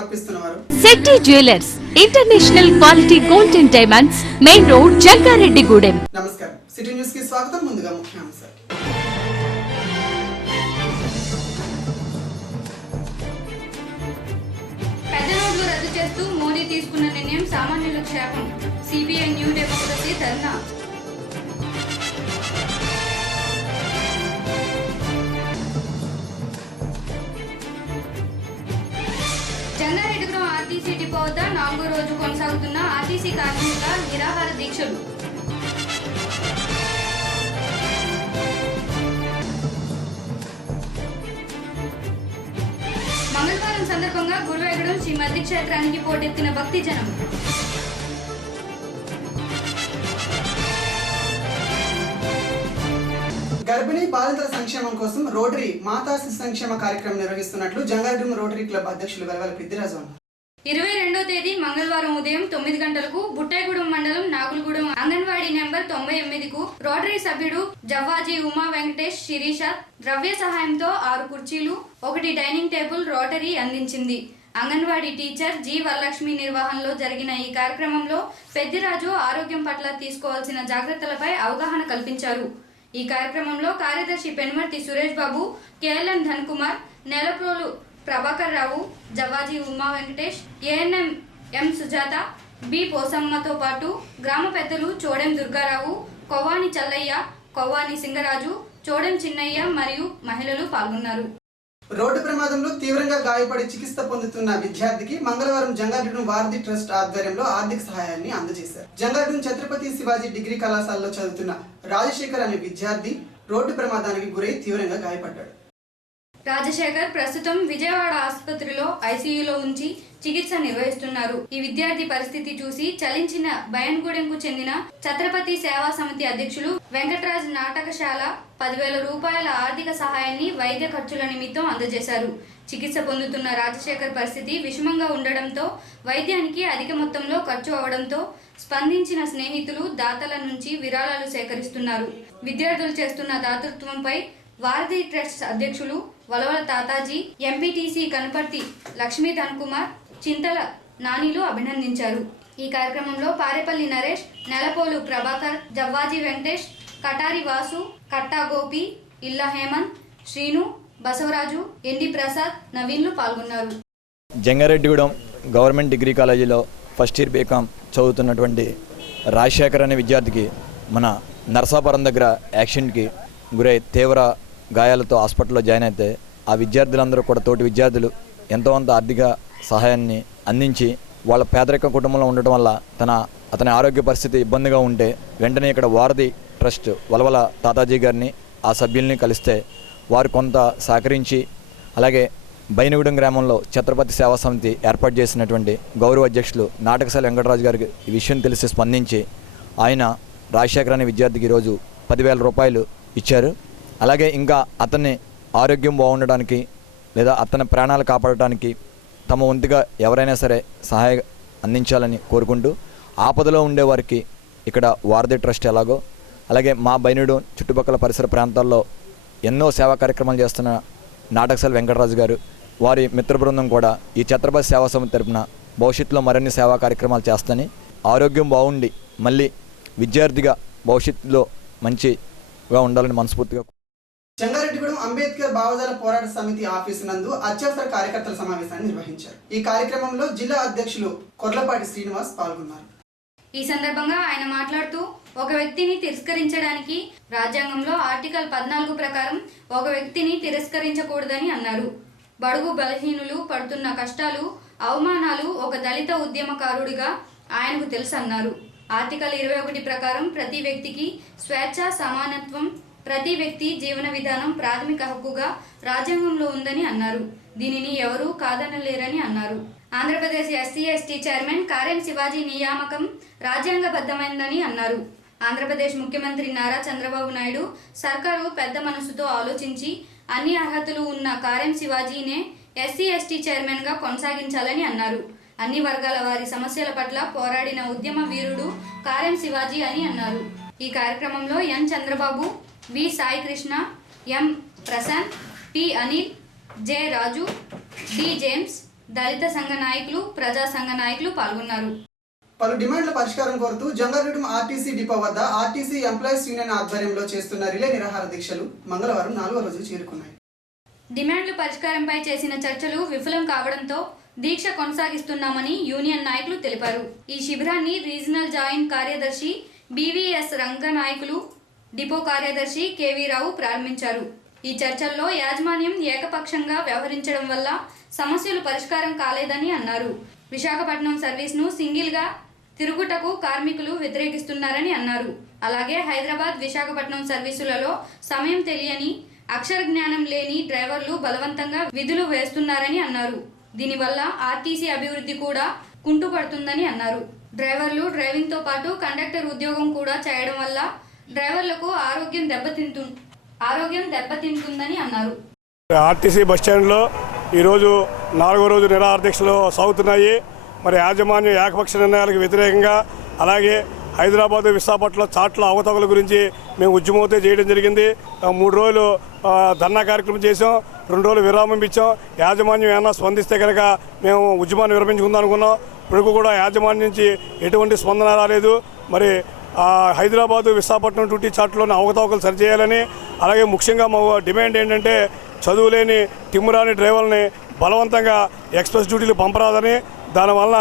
సమర్పిస్తున్నవారు Shetty jewellers, international quality gold and diamonds, main road, Jangareddygudem. నమస్కారం. City news కి స్వాగతం. ముందుగా ముఖ్యాంశాలు. పెద్ద నోట్లు రద్దు చేస్తూ మోడీ తీసుకున్న నిర్ణయం సామాన్యుల క్షేమం. సిపిఐ న్యూ డెమోక్రసీ ధర్నా. జంగారెడ్డిగూడెం ఆర్టీసీ డిపో వద్ద 4వ రోజు కొనసాగుతున్న ఆర్టీసీ కార్మికుల నిరాహార దీక్షలు. మంగళవారం సందర్భంగా గుడివాగూడెం శ్రీ మద్ది క్షేత్రానికి పోటెత్తిన భక్తి జనం. గర్భిణీ బాలింతల సంక్షేమం కోసం రోటరీ మాతా శిశు సంక్షేమ కార్యక్రమం నిర్వహిస్తున్నట్లు జంగారెడ్డిగూడెం రోటరీ క్లబ్ అధ్యక్షులు వెలవల పెద్దిరాజు అన్నారు. 22వ తేదీ మంగళవారం ఉదయం 9 గంటలకు బుట్టాయిగూడెం మండలం నాగులగూడెం అంగన్వాడీ నెంబర్ 98కు రోటరీ సభ్యుడు జవ్వాజీ ఉమా వెంకటేష్ శిరీష ద్రవ్య సహాయంతో 6 కుర్చీలు, 1 డైనింగ్ టేబుల్ రోటరీ అందించింది. అంగన్వాడీ టీచర్ జి వరలక్ష్మి నిర్వహణలో జరిగిన ఈ కార్యక్రమంలో పెద్దిరాజు ఆరోగ్యం పట్ల తీసుకోవాల్సిన జాగ్రత్తలపై అవగాహన కల్పించారు. ఈ కార్యక్రమంలో కార్యదర్శి పెనుమర్తి సురేష్ బాబు, కేఎల్ఎన్ ధన్ కుమార్, నెలప్రోలు ప్రభాకర్ రావు, జవాజీ ఉమా వెంకటేష్, ఏఎన్ఎం ఎం సుజాత, బి పోసమ్మతో పాటు గ్రామ పెద్దలు చోడెం దుర్గారావు, కొవ్వాని చల్లయ్య, కొవ్వాని సింగరాజు, చోడెం చిన్నయ్య మరియు మహిళలు పాల్గొన్నారు. రోడ్డు ప్రమాదంలో తీవ్రంగా గాయపడి చికిత్స పొందుతున్న విద్యార్థికి మంగళవారం జంగారెడ్డిగూడెం వారధి ట్రస్ట్ ఆధ్వర్యంలో ఆర్థిక సహాయాన్ని అందజేశారు. జంగారెడ్డిగూడెం ఛత్రపతి శివాజీ డిగ్రీ కళాశాలలో చదువుతున్న రాజశేఖర్ అనే విద్యార్థి రోడ్డు ప్రమాదానికి గురై తీవ్రంగా గాయపడ్డాడు. రాజశేఖర్ ప్రస్తుతం విజయవాడ ఆసుపత్రిలో ఐసీయూలో ఉంచి చికిత్స నిర్వహిస్తున్నారు. ఈ విద్యార్థి పరిస్థితి చూసి చలించిన బయన్గూడెంకు చెందిన ఛత్రపతి సేవా సమితి అధ్యక్షులు వెంకటరాజ్ నాటకశాల 10,000 రూపాయల ఆర్థిక సహాయాన్ని వైద్య ఖర్చుల నిమిత్తం అందజేశారు. చికిత్స పొందుతున్న రాజశేఖర్ పరిస్థితి విషమంగా ఉండడంతో వైద్యానికి అధిక మొత్తంలో ఖర్చు అవడంతో స్పందించిన స్నేహితులు దాతల నుంచి విరాళాలు సేకరిస్తున్నారు. విద్యార్థులు చేస్తున్న దాతృత్వంపై వారధి ట్రస్ట్ అధ్యక్షులు వలవల తాతాజీ, ఎంపీటీసీ కనపర్తి లక్ష్మీ ధన్కుమార్, చింతల నానిలు అభినందించారు. ఈ కార్యక్రమంలో పారేపల్లి నరేష్, నెలపోలు ప్రభాకర్, జవ్వాజీ వెంకటేష్, కటారి వాసు, కట్టా గోపి, ఇల్లా హేమంత్, శ్రీను, బసవరాజు, ఎన్డి ప్రసాద్, నవీన్లు పాల్గొన్నారు. జంగారెడ్డిగూడెం గవర్నమెంట్ డిగ్రీ కాలేజీలో ఫస్ట్ ఇయర్ బీకామ్ చదువుతున్నటువంటి రాజశేఖర్ అనే విద్యార్థికి మన నర్సాపురం దగ్గర యాక్సిడెంట్కి గురై తీవ్ర గాయాలతో హాస్పిటల్లో జాయిన్ అయితే ఆ విద్యార్థులందరూ కూడా తోటి విద్యార్థులు ఎంతో కొంత ఆర్థిక సహాయాన్ని అందించి వాళ్ళ పేదరిక కుటుంబంలో ఉండటం వల్ల అతని ఆరోగ్య పరిస్థితి ఇబ్బందిగా ఉంటే వెంటనే ఇక్కడ వారధి ట్రస్ట్ వలవల తాతాజీ గారిని ఆ సభ్యుల్ని కలిస్తే వారు కొంత సహకరించి అలాగే బైనగూడెం గ్రామంలో ఛత్రపతి సేవా సమితి ఏర్పాటు చేసినటువంటి గౌరవ అధ్యక్షులు నాటకశాల వెంకటరాజు గారికి ఈ విషయం తెలిసి స్పందించి ఆయన రాజశేఖర్ అనే విద్యార్థికి ఈరోజు 10,000 రూపాయలు ఇచ్చారు. అలాగే ఇంకా అతన్ని ఆరోగ్యం బాగుండడానికి లేదా అతని ప్రాణాలు కాపాడటానికి తమ వంతుగా ఎవరైనా సరే సహాయం అందించాలని కోరుకుంటూ ఆపదలో ఉండేవారికి ఇక్కడ వారధి ట్రస్ట్ ఎలాగో అలాగే మా బైనగూడెం చుట్టుపక్కల పరిసర ప్రాంతాల్లో ఎన్నో సేవా కార్యక్రమాలు చేస్తున్న నాటకశాల వెంకటరాజు గారు వారి మిత్ర బృందం కూడా ఈ ఛత్రపతి సేవా సమితి తరపున భవిష్యత్తులో మరిన్ని సేవా కార్యక్రమాలు చేస్తని ఆరోగ్యం బాగుండి మళ్ళీ విద్యార్థిగా భవిష్యత్తులో మంచిగా ఉండాలని మనస్ఫూర్తిగా. జంగారెడ్డిగూడెం అంబేద్కర్ భావజాల పోరాట సమితి ఆఫీసు నందు అత్యవసర కార్యకర్తల సమావేశాన్ని నిర్వహించారు. ఈ కార్యక్రమంలో జిల్లా అధ్యక్షులు కొర్లపాటి శ్రీనివాస్ పాల్గొన్నారు. ఈ సందర్భంగా ఆయన మాట్లాడుతూ ఒక వ్యక్తిని తిరస్కరించడానికి రాజ్యాంగంలో ఆర్టికల్ 14 ప్రకారం ఒక వ్యక్తిని తిరస్కరించకూడదని అన్నారు. బడుగు బలహీనులు పడుతున్న కష్టాలు, అవమానాలు ఒక దళిత ఉద్యమకారుడిగా ఆయనకు తెలుసన్నారు. ఆర్టికల్ 21 ప్రకారం ప్రతి వ్యక్తికి స్వేచ్ఛ, సమానత్వం, ప్రతి వ్యక్తి జీవన విధానం ప్రాథమిక హక్కుగా రాజ్యాంగంలో ఉందని అన్నారు. దీనిని ఎవరూ కాదనలేరని అన్నారు. ఆంధ్రప్రదేశ్ ఎస్సీ/ఎస్టీ చైర్మన్ కారెం శివాజీ నియామకం రాజ్యాంగబద్ధమైందని అన్నారు. ఆంధ్రప్రదేశ్ ముఖ్యమంత్రి నారా చంద్రబాబు నాయుడు సర్కారు పెద్ద మనసుతో ఆలోచించి అన్ని అర్హతలు ఉన్న కారెం శివాజీనే ఎస్సీ/ఎస్టీ చైర్మన్గా కొనసాగించాలని అన్నారు. అన్ని వర్గాల వారి సమస్యల పట్ల పోరాడిన ఉద్యమ వీరుడు కారెం శివాజీ అని అన్నారు. ఈ కార్యక్రమంలో ఎన్ చంద్రబాబు, వి సాయి కృష్ణ, ఎం ప్రశాంత్, పి అనిల్, జె రాజు, డి జేమ్స్, దళిత సంఘ నాయకులు, ప్రజా సంఘ నాయకులు పాల్గొన్నారు. పలు డిమాండ్ల పరిష్కారం కోరుతూ జంగారెడ్డి ఆర్టీసీ డిపో వద్ద ఆర్టీసీ ఎంప్లాయీస్ యూనియన్ ఆధ్వర్యంలో చేస్తున్న రిలే నిరాహార దీక్షలు మంగళవారం 4వ రోజు చేరుకున్నాయి. డిమాండ్ల పరిష్కారంపై చేసిన చర్చలు విఫలం కావడంతో దీక్ష కొనసాగిస్తున్నామని యూనియన్ నాయకులు తెలిపారు. ఈ శిబిరాన్ని రీజనల్ జాయింట్ కార్యదర్శి బీవీఎస్ రంగనాయకులు, డిపో కార్యదర్శి కేవీ రావు ప్రారంభించారు. ఈ చర్చల్లో యాజమాన్యం ఏకపక్షంగా వ్యవహరించడం వల్ల సమస్యలు పరిష్కారం కాలేదని అన్నారు. విశాఖపట్నం సర్వీస్ను సింగిల్గా తిరుగుటకు కార్మికులు వ్యతిరేకిస్తున్నారని అన్నారు. అలాగే హైదరాబాద్, విశాఖపట్నం సర్వీసులలో సమయం తెలియని, అక్షర జ్ఞానం లేని డ్రైవర్లు బలవంతంగా విధులు వేస్తున్నారని అన్నారు. దీనివల్ల ఆర్టీసీ అభివృద్ధి కూడా కుంటుపడుతుందని అన్నారు. డ్రైవర్లు డ్రైవింగ్తో పాటు కండక్టర్ ఉద్యోగం కూడా చేయడం వల్ల డ్రైవర్లకు ఆరోగ్యం దెబ్బతింటుందని అన్నారు. ఆర్టీసీ బస్టాండ్లో ఈరోజు 4వ రోజు నిరాహార దీక్షలు సాగుతున్నాయి. మరి యాజమాన్యం ఏకపక్ష నిర్ణయాలకు వ్యతిరేకంగా, అలాగే హైదరాబాద్, విశాఖపట్నం చాట్ల అవతవకల గురించి మేము ఉద్యమం చేయడం జరిగింది. 3 రోజులు ధర్నా కార్యక్రమం చేసాం, 2 రోజులు విరామం ఇచ్చాం. యాజమాన్యం ఏమన్నా స్పందిస్తే కనుక మేము ఉద్యమాన్ని విరమించుకుందాం అనుకున్నాం. ఇప్పుడు కూడా యాజమాన్యం నుంచి ఎటువంటి స్పందన రాలేదు. మరి హైదరాబాద్, విశాఖపట్నం డ్యూటీ చాట్లోని అవకతవకలు సరిచేయాలని, అలాగే ముఖ్యంగా మా డిమాండ్ ఏంటంటే చదువులేని తిమ్మురాని డ్రైవర్లని బలవంతంగా ఎక్స్ప్రెస్ డ్యూటీలు పంపరాదని, దానివల్ల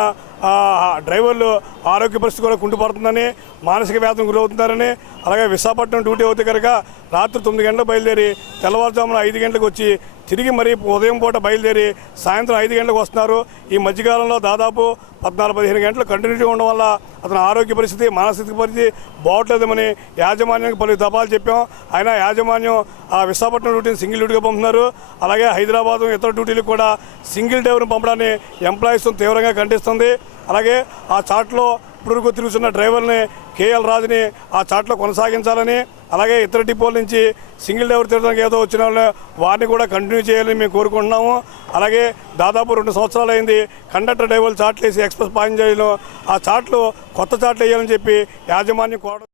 డ్రైవర్లు ఆరోగ్య పరిస్థితి కూడా కుంటుపడుతుందని, మానసిక వ్యాధులకు గురవుతున్నారని, అలాగే విశాఖపట్నం డ్యూటీ అవుతే కనుక రాత్రి 9 గంటలకు బయలుదేరి తెల్లవారుజామున 5 గంటలకు వచ్చి తిరిగి మరి ఉదయం పూట బయలుదేరి సాయంత్రం 5 గంటలకు వస్తున్నారు. ఈ మధ్యకాలంలో దాదాపు 14-15 గంటలు కంటిన్యూటీ ఉండడం వల్ల అతని ఆరోగ్య పరిస్థితి, మానసిక పరిస్థితి బాగోట్లేదని యాజమాన్యానికి పలు దఫాలు చెప్పాం. అయినా యాజమాన్యం విశాఖపట్నం డ్యూటీని సింగిల్ డ్యూటీగా పంపుతున్నారు. అలాగే హైదరాబాద్, ఇతర డ్యూటీలకు కూడా సింగిల్ డ్రైవర్ని పంపడాన్ని ఎంప్లాయీస్ తీవ్రంగా ఖండిస్తుంది. అలాగే ఆ చాట్లో ఇప్పుడు తిరుగుతున్న డ్రైవర్ని కేఎల్ రాజుని ఆ చాట్లో కొనసాగించాలని, అలాగే ఇతర డిపోల నుంచి సింగిల్ డ్రైవర్ తిరగడానికి ఏదో వచ్చిన వాళ్ళని వారిని కూడా కంటిన్యూ చేయాలని మేము కోరుకుంటున్నాము. అలాగే దాదాపు 2 సంవత్సరాలు అయింది కండక్టర్ డ్రైవర్లు చాట్లు వేసి ఎక్స్ప్రెస్ పాయింట్ ఆ చాట్లు కొత్త చాట్లు వేయాలని చెప్పి యాజమాన్యం కోరడం.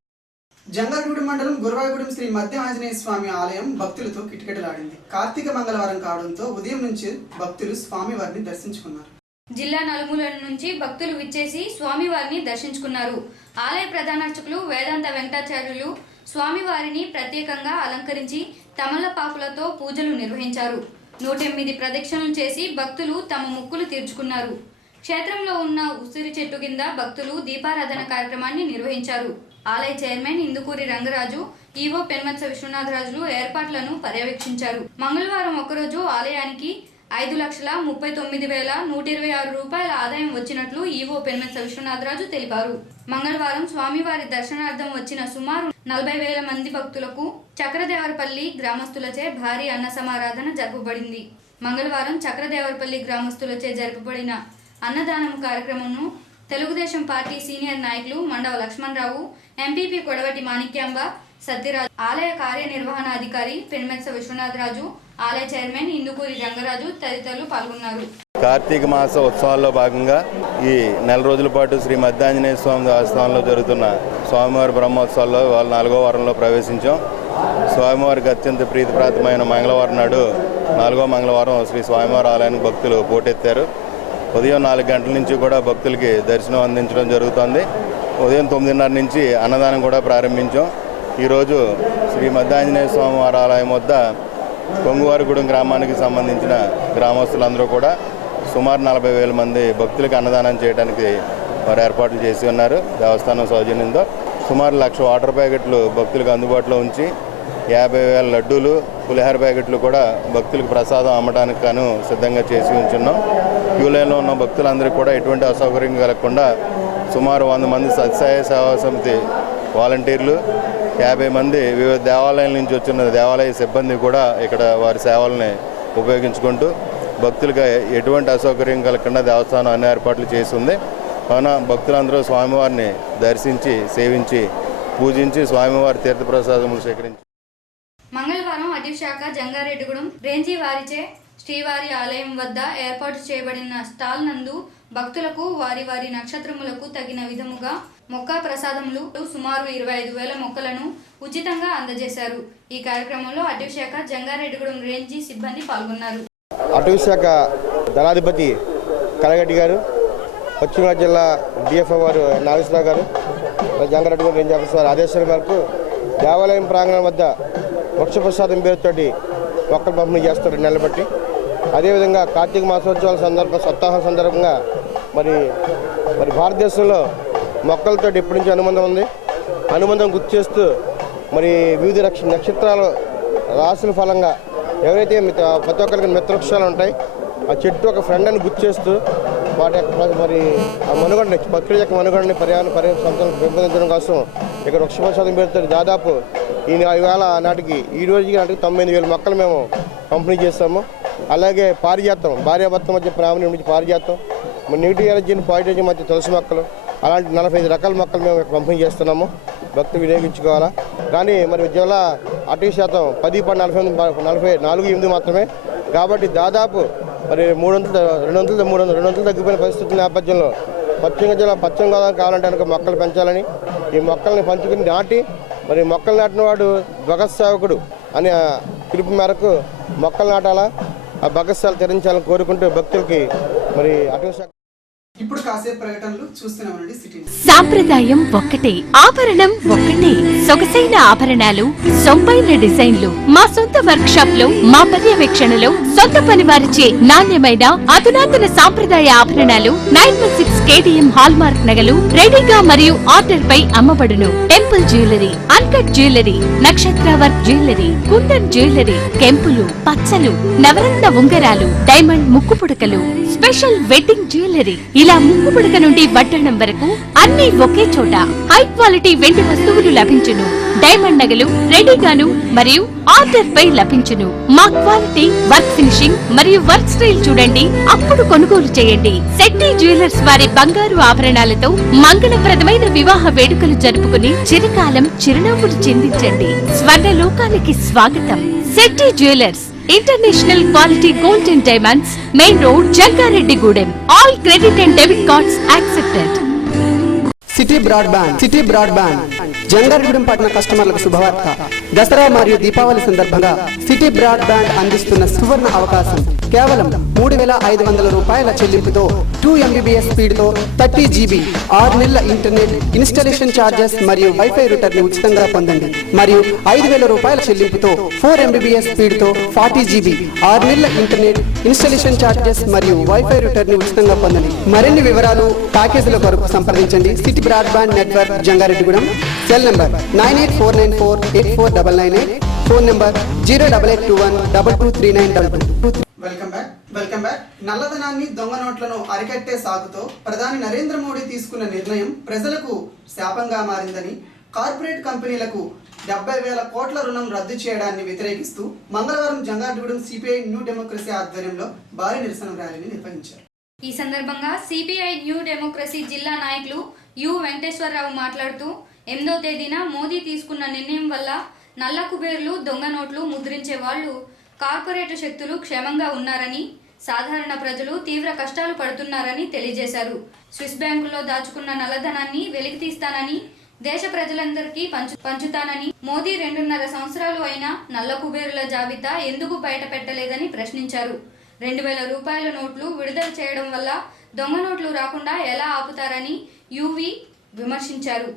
జంగారెడ్డి మండలం గురవాయగూడెం శ్రీ మధ్య ఆంజనేయ స్వామి ఆలయం భక్తులతో కిటకిటలాడింది. కార్తీక మంగళవారం కావడంతో ఉదయం నుంచి భక్తులు స్వామివారిని దర్శించుకున్నారు. జిల్లా నలుమూలల నుంచి భక్తులు విచ్చేసి స్వామివారిని దర్శించుకున్నారు. ఆలయ ప్రధాన అర్చకులు వేదాంత వెంకటాచార్యులు స్వామివారిని ప్రత్యేకంగా అలంకరించి తమలపాకులతో పూజలు నిర్వహించారు. 108 ప్రదక్షిణలు చేసి భక్తులు తమ మొక్కులు తీర్చుకున్నారు. క్షేత్రంలో ఉన్న ఉసిరి చెట్టు కింద భక్తులు దీపారాధన కార్యక్రమాన్ని నిర్వహించారు. ఆలయ చైర్మన్ ఇందుకూరి రంగరాజు, ఈవో పెన్మత్స విశ్వనాథరాజులు ఏర్పాట్లను పర్యవేక్షించారు. మంగళవారం ఒకరోజు ఆలయానికి 5,39,126 రూపాయల ఆదాయం వచ్చినట్లు ఈవో పెన్మత్స విశ్వనాథరాజు తెలిపారు. మంగళవారం స్వామివారి దర్శనార్థం వచ్చిన సుమారు 40,000 మంది భక్తులకు చక్రదేవరపల్లి గ్రామస్తులచే భారీ అన్న సమారాధన జరపబడింది. మంగళవారం చక్రదేవరపల్లి గ్రామస్తులచే జరపబడిన అన్నదానం కార్యక్రమంను తెలుగుదేశం పార్టీ సీనియర్ నాయకులు మండవ లక్ష్మణరావు, ఎంపీపీ కొడవటి మాణిక్యాంబ, సత్యరాజు, ఆలయ కార్యనిర్వహణాధికారి పెన్మెత్స విశ్వనాథరాజు, ఆలయ చైర్మన్ ఇందుకూరి రంగరాజు తదితరులు పాల్గొన్నారు. కార్తీక మాస ఉత్సవాల్లో భాగంగా ఈ నెల రోజుల పాటు శ్రీ మధ్యాంజనేయ స్వామి ఆస్థానంలో జరుగుతున్న స్వామివారి బ్రహ్మోత్సవాల్లో వాళ్ళ 4వ వారంలో ప్రవేశించాం. స్వామివారికి అత్యంత ప్రీతిప్రాతమైన మంగళవారం నాడు 4వ మంగళవారం శ్రీ స్వామివారి ఆలయానికి భక్తులు పోటెత్తారు. ఉదయం 4 గంటల నుంచి కూడా భక్తులకి దర్శనం అందించడం జరుగుతుంది. ఉదయం 9:30 నుంచి అన్నదానం కూడా ప్రారంభించాం. ఈరోజు శ్రీ మధ్యాంజనేయ స్వామి వారి ఆలయం వద్ద కొంగువారిగూడెం గ్రామానికి సంబంధించిన గ్రామస్తులందరూ కూడా సుమారు 40,000 మంది భక్తులకు అన్నదానం చేయడానికి వారు ఏర్పాట్లు చేసి ఉన్నారు. దేవస్థానం సౌజన్యంతో సుమారు 1,00,000 వాటర్ ప్యాకెట్లు భక్తులకు అందుబాటులో ఉంచి 50,000 లడ్డూలు, పులిహార ప్యాకెట్లు కూడా భక్తులకు ప్రసాదం అమ్మడానికి గాను సిద్ధంగా చేసి ఉంచున్నాం. క్యూ లైన్లో ఉన్న భక్తులందరికీ కూడా ఎటువంటి అసౌకర్యం కలగకుండా సుమారు 100 మంది సత్సాయ సేవా సమితి వాలంటీర్లు, 50 మంది వివిధ దేవాలయాల నుంచి వచ్చిన దేవాలయ సిబ్బంది కూడా ఇక్కడ వారి సేవల్ని ఉపయోగించుకుంటూ భక్తులకు ఎటువంటి అసౌకర్యం కలగకుండా దేవస్థానం అన్ని ఏర్పాట్లు చేస్తుంది. కావున భక్తులందరూ స్వామివారిని దర్శించి, సేవించి, పూజించి స్వామివారి తీర్థప్రసాదములు సేకరించి. మంగళవారం అటవీ శాఖ జంగారెడ్డిగూడెం రేంజీ వారిచే శ్రీవారి ఆలయం వద్ద ఏర్పాటు చేయబడిన స్టాల్ నందు భక్తులకు వారి వారి నక్షత్రములకు తగిన విధముగా మొక్క ప్రసాదములు సుమారు 25,000 మొక్కలను ఉచితంగా అందజేశారు. ఈ కార్యక్రమంలో అటవీ శాఖ జంగారెడ్డిగూడెం రేంజీ సిబ్బంది పాల్గొన్నారు. అటవీ శాఖ దళాధిపతి కలగట్టి గారు, పశ్చిమ గోదావరి జిల్లా డిఎఫ్ఓ వారు నాగేశ్వరరావు గారు, జంగారెడ్డి రేంజ్ ఆఫీసర్ వారి ఆదేశాల మేరకు దేవాలయం ప్రాంగణం వద్ద వృక్ష ప్రసాదం పేరుతోటి మొక్కలు పంపిణీ చేస్తారు 2 నెలలు బట్టి. అదేవిధంగా కార్తీక మాసోత్సవాల సప్తాహం సందర్భంగా మరి భారతదేశంలో మొక్కలతో ఎప్పటి నుంచి అనుబంధం ఉంది. అనుబంధం గుర్తు చేస్తూ మరి వివిధ నక్షత్రాలు రాశుల ఫలంగా ఎవరైతే ప్రతి ఒక్కరికి మిత్రవృక్షాలు ఉంటాయి, ఆ చెట్టు ఒక ఫ్రెండ్ అని గుర్తు చేస్తూ వాటి యొక్క మరి ఆ మనుగడని, ప్రకృతి యొక్క మనుగడని పర్యావరణ సంస్థలను పెంపొందించడం కోసం ఇక్కడ వృక్ష ప్రసాదం పేరుతో దాదాపు ఈ వేళ నాటికి ఈ రోజుకి నాటికి 98,000 మొక్కలు మేము పంపిణీ చేస్తాము. అలాగే పారిజాతం, భార్యాభర్త మధ్య ప్రేమ నిర్మించి పారిజాతం, నెగిటివ్ ఎనర్జీని పాజిటివ్ ఎనర్జీ మధ్య తులసి మొక్కలు, అలాంటి 45 రకాల మొక్కలు మేము పంపిణీ చేస్తున్నాము. భక్తులు వినియోగించుకోవాలా. కానీ మరి జిల్లా అటవీ శాతం 10.44 మాత్రమే. కాబట్టి దాదాపు మరి 200 తగ్గిపోయిన పరిస్థితుల నేపథ్యంలో పశ్చిమ గోదావరి కావాలంటే కనుక మొక్కలు పెంచాలని, ఈ మొక్కల్ని పంచుకుని నాటి మరి మొక్కలు నాటిన వాడు భగత్ సేవకుడు అనే పిలుపు మేరకు మొక్కలు నాటాలా, ఆ భగత్ సేవలు తరించాలని కోరుకుంటూ భక్తులకి మరి అటవీ శాఖ. ఇప్పుడు కాసేపు ప్రకటనలు చూస్తున్నామండి. సిటీ సాంప్రదాయం ఒక్కటే, ఆభరణం ఒక్కటే. సొగసైన ఆభరణాలు, సొంపైన డిజైన్లు మా సొంత వర్క్ షాప్ లో, మా పర్యవేక్షణలో సొంత పని వారిచే నాణ్యమైన అధునాతన సాంప్రదాయ ఆభరణాలు 916 KDM హాల్ మార్క్ నగలు రెడీగా మరియు ఆర్డర్ పై అమ్మబడును. టెంపుల్ జ్యువెలరీ, అన్కట్ జ్యువెలరీ, నక్షత్ర వర్క్ జ్యువెలరీ, కుందన్ జ్యువెలరీ, కెంపులు, పచ్చలు, నవరత్న ఉంగరాలు, డైమండ్ ముక్కు పుడకలు, స్పెషల్ వెడ్డింగ్ జ్యువెలరీ, ఇలా ముక్కు పుడక నుండి వడ్డాణం వరకు అన్ని ఒకే చోట. హై క్వాలిటీ వెండి వస్తువులు లభించును. డైమండ్ నగలు రెడీగాను మరియు ఆర్డర్ పై లభించును. మా క్వాలిటీ, వర్క్ ఫినిషింగ్ మరియు వర్క్ స్టైల్ చూడండి, అప్పుడు కొనుగోలు చేయండి. శెట్టి జ్యువెలర్స్ వారి బంగారు ఆభరణాలతో మంగళప్రదమైన వివాహ వేడుకలు జరుపుకుని చిరకాలం చిరునవ్వులు చిందించండి. స్వర్ణ లోకానికి స్వాగతం. Shetty jewellers, international quality gold and diamonds, main road, Jangareddygudem. All credit and debit cards accepted. City broadband Jangareddygudem పట్టణ కస్టమర్లకు శుభవార్త. దసరా మరియు దీపావళి సందర్భంగా సిటీ బ్రాడ్బ్యాండ్ అందిస్తున్న సువర్ణ అవకాశం. కేవలం 3,500 రూపాయల చెల్లింపుతో 2 MBPS స్పీడ్తో 30 GB 6 నెలల ఇంటర్నెట్, ఇన్స్టాలేషన్ ఛార్జెస్ మరియు వైఫై రూటర్ని ఉచితంగా పొందండి. మరియు 5,000 రూపాయల చెల్లింపుతో 4 MBPS స్పీడ్తో 40 GB 6 నెలల ఇంటర్నెట్, ఇన్స్టాలేషన్ ఛార్జెస్ మరియు వైఫై రూటర్ని ఉచితంగా పొందండి. మరిన్ని వివరాలు, ప్యాకేజీల కొరకు సంప్రదించండి. City broadband network, Jangareddygudem. Cell number 9849484998, phone number 08821223922. Welcome back. నల్లధనాన్ని, దొంగ నోట్లను అరికట్టే సాగుతో ప్రధాని నరేంద్ర మోడీ తీసుకున్న నిర్ణయం ప్రజలకు శాపంగా మారిందని, కార్పొరేట్ కంపెనీలకు 70,000 కోట్ల రుణం రద్దు చేయడాన్ని వ్యతిరేకిస్తూ మంగళవారం జంగారెడ్డిగూడెం సిపిఐ న్యూ డెమోక్రసీ ఆధ్వర్యంలో భారీ నిరసన ర్యాలీని నిర్వహించారు. ఈ సందర్భంగా సిపిఐ న్యూ డెమోక్రసీ జిల్లా నాయకులు యు వెంకటేశ్వరరావు మాట్లాడుతూ 8వ తేదీన మోదీ తీసుకున్న నిర్ణయం వల్ల నల్ల కుబేర్లు, దొంగ నోట్లు ముద్రించే వాళ్ళు, కార్పొరేట్ శక్తులు క్షేమంగా ఉన్నారని, సాధారణ ప్రజలు తీవ్ర కష్టాలు పడుతున్నారని తెలియజేశారు. స్విస్ బ్యాంకుల్లో దాచుకున్న నల్లధనాన్ని వెలికి తీస్తానని, దేశ ప్రజలందరికీ పంచుతానని, మోదీ 2.5 సంవత్సరాలు అయినా నల్ల కుబేరుల జాబితా ఎందుకు బయట పెట్టలేదని ప్రశ్నించారు. 2,000 రూపాయల నోట్లు విడుదల చేయడం వల్ల దొంగ నోట్లు రాకుండా ఎలా ఆపుతారని యువి విమర్శించారు.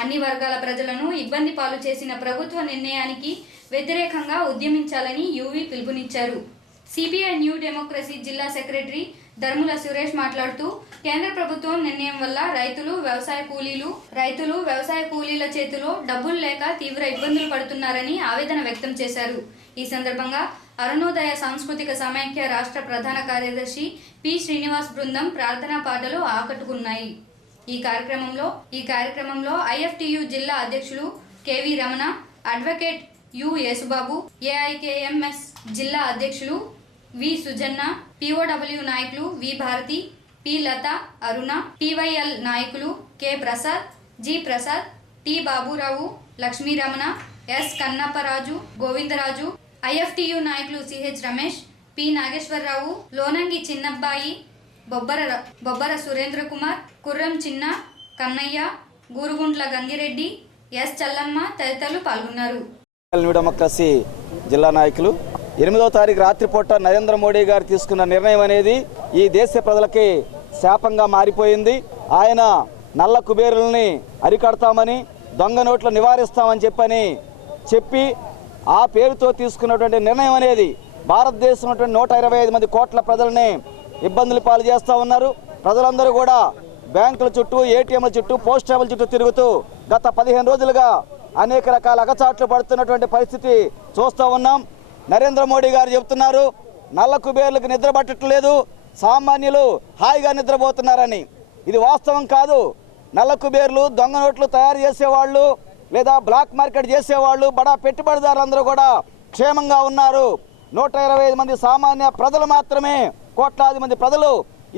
అన్ని వర్గాల ప్రజలను ఇబ్బంది పాలు చేసిన ప్రభుత్వ నిర్ణయానికి వ్యతిరేకంగా ఉద్యమించాలని యువి పిలుపునిచ్చారు. సిపిఐ న్యూ డెమోక్రసీ జిల్లా సెక్రటరీ ధర్ముల సురేష్ మాట్లాడుతూ, కేంద్ర ప్రభుత్వం నిర్ణయం వల్ల రైతులు, వ్యవసాయ కూలీల చేతిలో డబ్బులు లేక తీవ్ర ఇబ్బందులు పడుతున్నారని ఆవేదన వ్యక్తం చేశారు. ఈ సందర్భంగా అరుణోదయ సాంస్కృతిక సమైక్య రాష్ట్ర ప్రధాన కార్యదర్శి పి శ్రీనివాస్ బృందం ప్రార్థనా పాటలు ఆకట్టుకున్నాయి. ఈ కార్యక్రమంలో ఐఎఫ్టియు జిల్లా అధ్యక్షులు KV Ramana, advocate U Yesubabu, AIKMS జిల్లా అధ్యక్షులు వి సుజన్న, పిఓడబ్ల్యూ నాయకులు V Bharati, P Lata, Aruna, PYL నాయకులు K Prasad, G Prasad, T Baburao, Lakshmi Ramana, S Kannapparaju, Govindaraju, IFTU నాయకులు CH Ramesh, P Nageswararao, Lonangi Chinnabbai, Bobbara Surendra Kumar, Kurram Chinna, Kannaiah, Guruguntla Gangireddy, S Challamma తదితరులు పాల్గొన్నారు. న్యూ డెమోక్రసీ జిల్లా నాయకులు 8వ తారీఖు రాత్రిపూట నరేంద్ర మోడీ గారు తీసుకున్న నిర్ణయం అనేది ఈ దేశ ప్రజలకి శాపంగా మారిపోయింది. ఆయన నల్ల కుబేరుల్ని అరికడతామని, దొంగ నోట్లు నివారిస్తామని చెప్పి ఆ పేరుతో తీసుకున్నటువంటి నిర్ణయం అనేది భారతదేశంలో 125 మంది కోట్ల ప్రజల్ని ఇబ్బందులు పాలు చేస్తూ ఉన్నారు. ప్రజలందరూ కూడా బ్యాంకుల చుట్టూ, ఏటీఎంల చుట్టూ, పోస్ట్ ఆఫీసుల చుట్టూ తిరుగుతూ గత 15 రోజులుగా అనేక రకాల అగచాట్లు పడుతున్నటువంటి పరిస్థితి చూస్తూ ఉన్నాం. నరేంద్ర మోడీ గారు చెబుతున్నారు నల్ల కుబేర్లకు నిద్ర పట్టట్లేదు, సామాన్యులు హాయిగా నిద్రపోతున్నారని. ఇది వాస్తవం కాదు. నల్ల కుబేర్లు, దొంగ నోట్లు తయారు చేసేవాళ్ళు లేదా బ్లాక్ మార్కెట్ చేసేవాళ్ళు, బడా పెట్టుబడిదారులందరూ కూడా క్షేమంగా ఉన్నారు. 125 మంది సామాన్య ప్రజలు మాత్రమే, కోట్లాది మంది ప్రజలు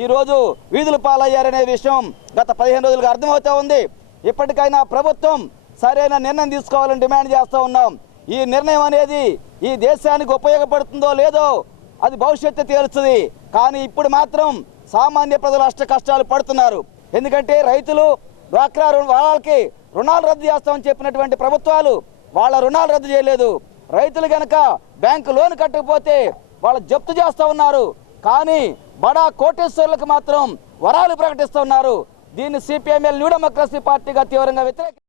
ఈరోజు వీధుల పాలయ్యారనే విషయం గత 15 రోజులుగా అర్థమవుతూ ఉంది. ఇప్పటికైనా ప్రభుత్వం సరైన నిర్ణయం తీసుకోవాలని డిమాండ్ చేస్తూ ఉన్నాం. ఈ నిర్ణయం అనేది ఈ దేశానికి ఉపయోగపడుతుందో లేదో అది భవిష్యత్తు తేలుస్తుంది. కానీ ఇప్పుడు మాత్రం సామాన్య ప్రజలు అష్ట కష్టాలు పడుతున్నారు. ఎందుకంటే రైతులు, డ్వాక్రా వాళ్ళకి రుణాలు రద్దు చేస్తామని చెప్పినటువంటి ప్రభుత్వాలు వాళ్ళ రుణాలు రద్దు చేయలేదు. రైతులు కనుక బ్యాంకు లోన్ కట్టకపోతే వాళ్ళు జప్తు చేస్తూ ఉన్నారు. కానీ బడా కోటేశ్వర్లకు మాత్రం వరాలు ప్రకటిస్తూ ఉన్నారు. దీన్ని సిపిఎంఎల్ న్యూ డెమోక్రసీ పార్టీగా తీవ్రంగా వ్యతిరేకించారు.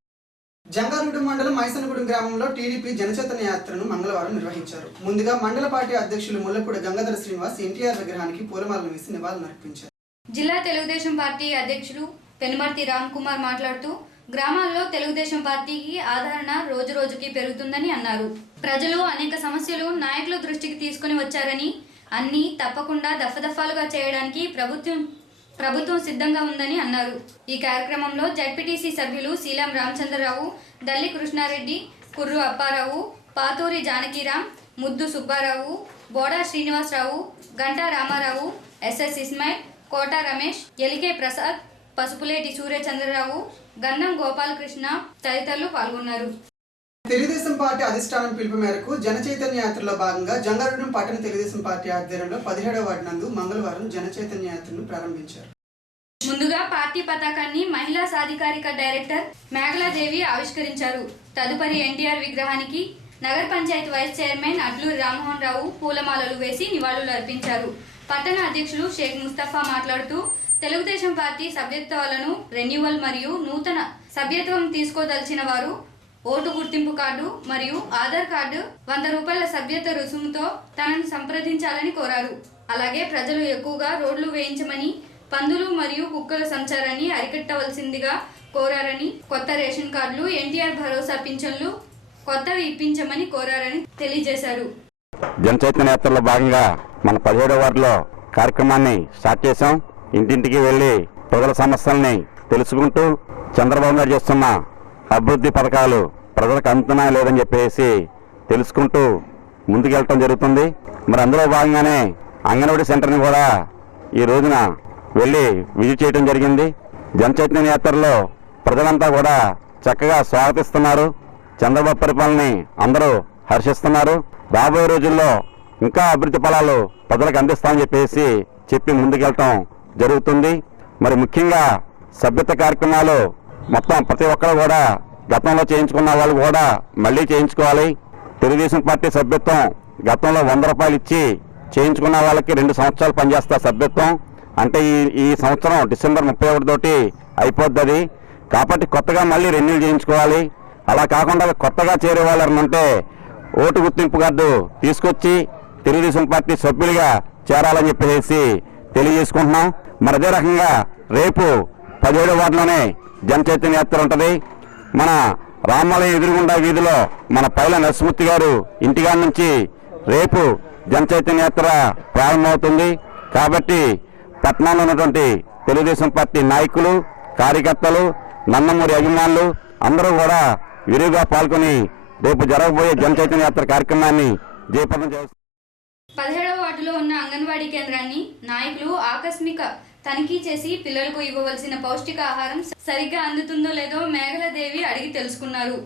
జంగారెడ్డి మండలం మైసనగూడెం గ్రామంలో టీడీపీ జనచైతన్య యాత్రను మంగళవారం నిర్వహించారు. ముందుగా మండల పార్టీ అధ్యక్షులు ముల్లపూడి గంగాధర శ్రీనివాస్ ఎన్టీఆర్ విగ్రహానికి పూలమాలను వేసి నివాళులర్పించారు. జిల్లా తెలుగుదేశం పార్టీ అధ్యక్షులు పెనుమర్తి రామ్ కుమార్ మాట్లాడుతూ గ్రామాల్లో తెలుగుదేశం పార్టీకి ఆదరణ రోజు రోజుకి పెరుగుతుందని అన్నారు. ప్రజలు అనేక సమస్యలు నాయకుల దృష్టికి తీసుకుని వచ్చారని, అన్ని తప్పకుండా దఫదఫాలుగా చేయడానికి ప్రభుత్వం సిద్ధంగా ఉందని అన్నారు. ఈ కార్యక్రమంలో జడ్పీటీసీ సభ్యులు శీలం రామచంద్రరావు, దల్లి కృష్ణారెడ్డి, కుర్రు అప్పారావు, పాతూరి జానకీరాం, ముద్దు సుబ్బారావు, బోడా శ్రీనివాసరావు, గంటా రామారావు, ఎస్ఎస్ ఇస్మాయిల్, కోట రమేష్, ఎలికే ప్రసాద్, పసుపులేటి సూర్యచంద్రరావు, గన్నం గోపాలకృష్ణ తదితరులు పాల్గొన్నారు. తెలుగుదేశం పార్టీ అధిష్టానం పిలుపు మేరకు జనచైతన్య యాత్రలో భాగంగా జంగారెడ్డి పట్టణ తెలుగుదేశం పార్టీ ఆధ్వర్యంలో 17వ వార్డు నందు మంగళవారం జనచైతన్య యాత్రను ప్రారంభించారు. ముందుగా పార్టీ పతాకాన్ని మహిళా సాధికారిక డైరెక్టర్ మేఘలాదేవి ఆవిష్కరించారు. తదుపరి ఎన్టీఆర్ విగ్రహానికి నగర పంచాయతీ వైస్ చైర్మన్ అడ్లూరి రామ్మోహన్ రావు పూలమాలలు వేసి నివాళులు అర్పించారు. పట్టణ అధ్యక్షులు షేక్ ముస్తఫా మాట్లాడుతూ తెలుగుదేశం పార్టీ సభ్యత్వాలను రెన్యువల్ మరియు నూతన సభ్యత్వం తీసుకోదలిచిన వారు ఓటు గుర్తింపు కార్డు మరియు ఆధార్ కార్డు 100 రూపాయల సభ్యత్వ రుసుముతో తనను సంప్రదించాలని కోరారు. అలాగే ప్రజలు ఎక్కువగా రోడ్లు వేయించమని, పందులు మరియు కుక్కల సంచారాన్ని అరికట్టవలసిందిగా కోరారని, కొత్త రేషన్ కార్డులు, ఎన్టీఆర్ భరోసా పింఛన్లు కొత్తవి ఇప్పించమని కోరారని తెలియజేశారు. జనచైతన్య యాత్రలో భాగంగా మన 17వ వార్డులో కార్యక్రమాన్ని స్టార్ట్ చేశాం. ఇంటింటికి వెళ్ళి ప్రజల సమస్యల్ని తెలుసుకుంటూ చంద్రబాబు నాయుడు చేస్తున్న అభివృద్ధి పథకాలు ప్రజలకు అందుతున్నాయా లేదని చెప్పేసి తెలుసుకుంటూ ముందుకెళ్ళటం జరుగుతుంది. మరి అందులో భాగంగానే అంగన్వాడీ సెంటర్ని కూడా ఈ రోజున వెళ్ళి విజిట్ చేయడం జరిగింది. జనచైతన్య యాత్రలో ప్రజలంతా కూడా చక్కగా స్వాగతిస్తున్నారు. చంద్రబాబు పరిపాలనని అందరూ హర్షిస్తున్నారు. రాబోయే రోజుల్లో ఇంకా అభివృద్ధి ఫలాలు ప్రజలకు అందిస్తామని చెప్పి ముందుకెళ్ళటం జరుగుతుంది. మరి ముఖ్యంగా సభ్యత్వ కార్యక్రమాలు మొత్తం ప్రతి ఒక్కరు కూడా గతంలో చేయించుకున్న వాళ్ళు కూడా మళ్ళీ చేయించుకోవాలి. తెలుగుదేశం పార్టీ సభ్యత్వం గతంలో 100 రూపాయలు ఇచ్చి చేయించుకున్న వాళ్ళకి 2 సంవత్సరాలు పనిచేస్తారు సభ్యత్వం. అంటే ఈ సంవత్సరం డిసెంబర్ 31 తోటి అయిపోద్ది. కాబట్టి కొత్తగా మళ్ళీ రెన్యూల్ చేయించుకోవాలి. అలా కాకుండా కొత్తగా చేరే వాళ్ళని అంటే ఓటు గుర్తింపు కార్డు తీసుకొచ్చి తెలుగుదేశం పార్టీ సభ్యులుగా చేరాలని చెప్పేసి తెలియజేసుకుంటున్నాం. మరి అదే రకంగా రేపు 17వ వార్డులోనే జనచైతన్య యాత్ర ఉంటుంది. మన రామాలయం ఎదురుగుండా వీధిలో మన పైల నరసింహమూర్తి గారు ఇంటిగాడి నుంచి రేపు జనచైతన్య యాత్ర ప్రారంభమవుతుంది. కాబట్టి పట్టణంలో ఉన్నటువంటి తెలుగుదేశం పార్టీ నాయకులు, కార్యకర్తలు, నందమూరి అభిమానులు అందరూ కూడా విరివిగా పాల్గొని రేపు జరగబోయే జనచైతన్య యాత్ర కార్యక్రమాన్ని జయప్రదం చేస్తారు. 17వ వార్డులో ఉన్న అంగన్వాడీ కేంద్రాన్ని నాయకులు ఆకస్మిక తనిఖీ చేసి పిల్లలకు ఇవ్వవలసిన పౌష్టికాహారం సరిగ్గా అందుతుందో లేదో మేఘలాదేవి అడిగి తెలుసుకున్నారు.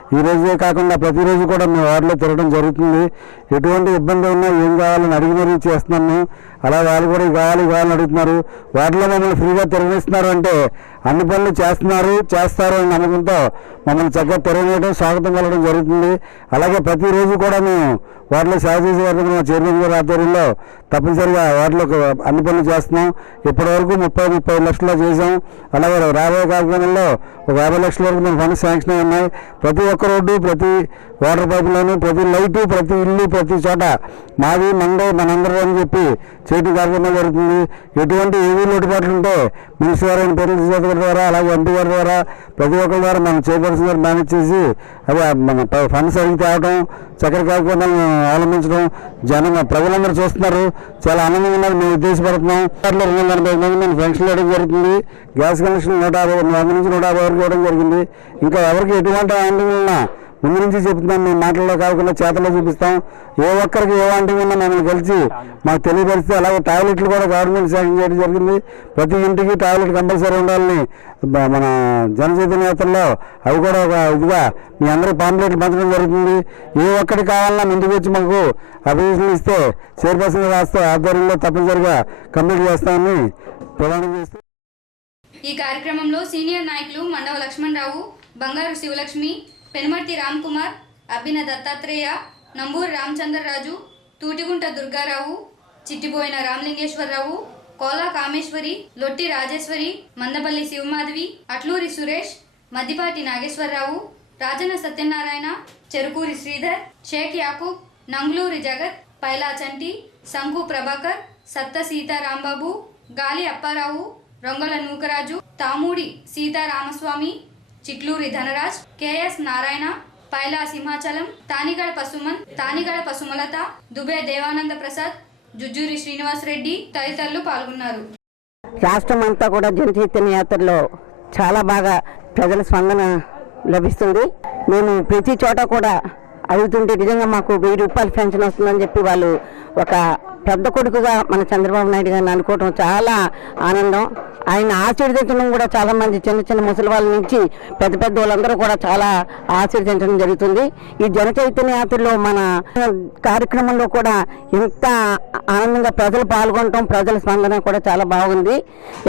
ఈ రోజే కాకుండా ప్రతిరోజు కూడా మేము వార్డులో తిరగడం జరుగుతుంది. ఎటువంటి ఇబ్బంది ఉన్నా ఏం కావాలని అడిగి మరీ చేస్తున్నాము. అలా వాళ్ళు కూడా కావాలని అడుగుతున్నారు. వాటిలో మమ్మల్ని ఫ్రీగా తిరగనిస్తున్నారు అంటే అన్ని పనులు చేస్తారు అని నమ్మకంతో మమ్మల్ని చక్కగా తిరగడం స్వాగతం కలగడం జరుగుతుంది. అలాగే ప్రతిరోజు కూడా మేము వాటిలో సేవ చేసే మా చైర్మన్ గారి ఆధ్వర్యంలో తప్పనిసరిగా వాటిలో అన్ని పనులు చేస్తున్నాం. ఇప్పటివరకు 30-35 లక్షలు చేసాం. అలాగే రాబోయే కార్యక్రమంలో ఒక 50 లక్షల వరకు మన ఫండ్స్ శాంక్షన్ అయి ఉన్నాయి. ప్రతి ఒక్క రోడ్డు, ప్రతి వాటర్ పైపులను, ప్రతి లైటు, ప్రతి ఇల్లు, ప్రతి చోట మాది మనందరూ అని చెప్పి చేయడం కార్యక్రమం జరుగుతుంది. ఎటువంటి ఏవీ లోటుపాట్లు ఉంటే మినిస్టర్ గారు అయిన పేరు గారి ద్వారా, అలాగే ఎంపీ గారి ద్వారా, ప్రతి ఒక్కరి ద్వారా మనం చైర్పర్సన్ గారు మేనేజ్ చేసి అదే మన ఫండ్స్ అడిగి తేవడం, చక్కెర కార్యక్రమాలను అవలంబించడం ప్రజలందరూ చూస్తున్నారు. చాలా ఆనందంగా ఉన్నారు. మేము ఉద్దేశపడుతున్నాం. 280 మంది మేము పెన్షన్ ఇవ్వడం జరుగుతుంది. గ్యాస్ కనెక్షన్ 100 నుంచి 150 వరకు ఇవ్వడం జరిగింది. ఇంకా ఎవరికి ఎటువంటి ఆనందంగా ఉన్నా ముందు నుంచి చెప్తున్నాం. మేము మాటల్లో కాకుండా చేతల్లో చూపిస్తాం. ఏ ఒక్కరికి ఏ ఆనందంగా ఉన్నా మమ్మల్ని కలిసి మాకు తెలియపరిస్తే, అలాగే టాయిలెట్లు కూడా గవర్నమెంట్ శాంక్షన్ చేయడం జరిగింది. ప్రతి ఇంటికి టాయిలెట్ కంపల్సరీ ఉండాలని మన జనచైతన్య యాత్రలో అవి కూడా ఒక ఇదిగా మీ అందరూ పాంప్లెట్లు పంచడం జరుగుతుంది. ఏ ఒక్కటి కావాలన్నా ముందుకు వచ్చి మాకు అభివృద్ధి ఇస్తే చైర్పర్సన్ రాస్తే ఆధ్వర్యంలో తప్పనిసరిగా కంప్లీట్ చేస్తామని ప్రమాణం చేస్తూ ఈ కార్యక్రమంలో సీనియర్ నాయకులు మండవ లక్ష్మణరావు, బంగారు శివలక్ష్మి, పెనుమర్తి రామ్ కుమార్, అబ్బిన దత్తాత్రేయ, నంబూరి రామచంద్రరాజు, తూటిగుంట దుర్గారావు, చిట్టిపోయిన రామలింగేశ్వరరావు, కోలా కామేశ్వరి, లొట్టి రాజేశ్వరి, మందపల్లి శివమాధవి, అట్లూరి సురేష్, మద్దిపాటి నాగేశ్వరరావు, రాజన సత్యనారాయణ, చెరుకూరి శ్రీధర్, షేక్ యాకూబ్, నంగులూరి జగత్, పైలా చంటి, శంకు ప్రభాకర్, సత్త సీతారాంబాబు, గాలి అప్పారావు, రొంగల నూకరాజు, తామూడి సీతారామస్వామి, చిట్లూరి ధనరాజ్, కెఎస్ నారాయణ, పైలా సింహాచలం, తానిగడ పసుమలత, దుబే దేవానంద ప్రసాద్, జుజ్జూరి శ్రీనివాసరెడ్డి తదితరులు పాల్గొన్నారు. రాష్ట్రం అంతా కూడా జనచైతన్య యాత్రలో చాలా బాగా ప్రజల స్పందన లభిస్తుంది. మేము ప్రతి చోట కూడా అడుగుతుంటే నిజంగా మాకు 1000 రూపాయలు పెన్షన్ వస్తుందని చెప్పి వాళ్ళు ఒక పెద్ద కొడుకుగా మన చంద్రబాబు నాయుడు గారిని అనుకోవడం చాలా ఆనందం. ఆయన ఆశీర్వదించడం కూడా చాలా మంది చిన్న ముసలి వాళ్ళ నుంచి పెద్ద వాళ్ళందరూ కూడా చాలా ఆశీర్వదించడం జరుగుతుంది. ఈ జన చైతన్య యాత్రలో మన కార్యక్రమంలో కూడా ఎంత ఆనందంగా ప్రజలు పాల్గొనడం, ప్రజల స్పందన కూడా చాలా బాగుంది.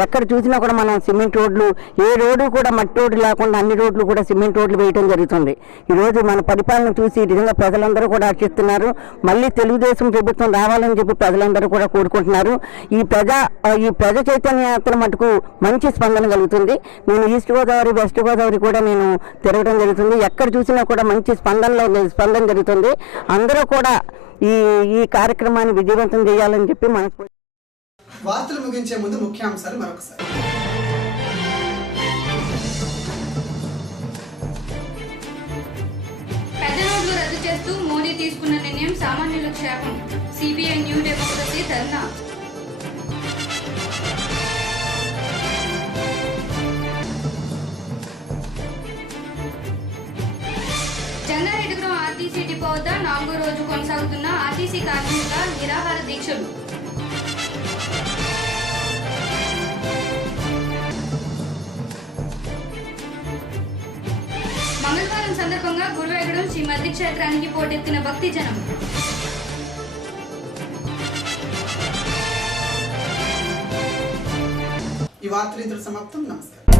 ఎక్కడ చూసినా కూడా మనం సిమెంట్ రోడ్లు, ఏ రోడ్డు కూడా మట్టి రోడ్లు లేకుండా అన్ని రోడ్లు కూడా సిమెంట్ రోడ్లు వేయడం జరుగుతుంది. ఈరోజు మన పరిపాలన చూసి నిజంగా ప్రజలందరూ కూడా ఆశిస్తున్నారు. మళ్ళీ తెలుగుదేశం ప్రభుత్వం రావాలని చెప్పి ప్రజలందరూ కూడా కోరుకుంటున్నారు. ఈ ప్రజ చైతన్య యాత్ర మటుకు మంచి స్పందన కలుగుతుంది. నేను ఈస్ట్ గోదావరి, వెస్ట్ గోదావరి కూడా నేను తిరగడం జరుగుతుంది. ఎక్కడ చూసినా కూడా మంచి స్పందన జరుగుతుంది. అందరూ కూడా ఈ కార్యక్రమాన్ని విజయవంతం చేయాలని చెప్పి మనస్ఫూర్తి. వార్తలు ముగించే ముందు ముఖ్యాంశాలు మరొకసారి. పెద్ద నోట్లు రద్దు చేస్తూ మోడీ తీసుకున్న నిర్ణయం సామాన్యులకు శాపం. సిపిఐ న్యూ డెమోక్రసీ ధర్నా. జంగారెడ్డిగూడెం ఆర్టీసీ డిపో వద్ద 4వ రోజు కొనసాగుతున్న ఆర్టీసీ కార్మికుల నిరాహార దీక్షలు. మంగళవారం సందర్భంగా గుడివేగడం శ్రీ మద్ది క్షేత్రానికి పోటెత్తిన భక్తి జనం. ఈ వార్తలు ఇంతటితో సమాప్తం. నమస్కారం.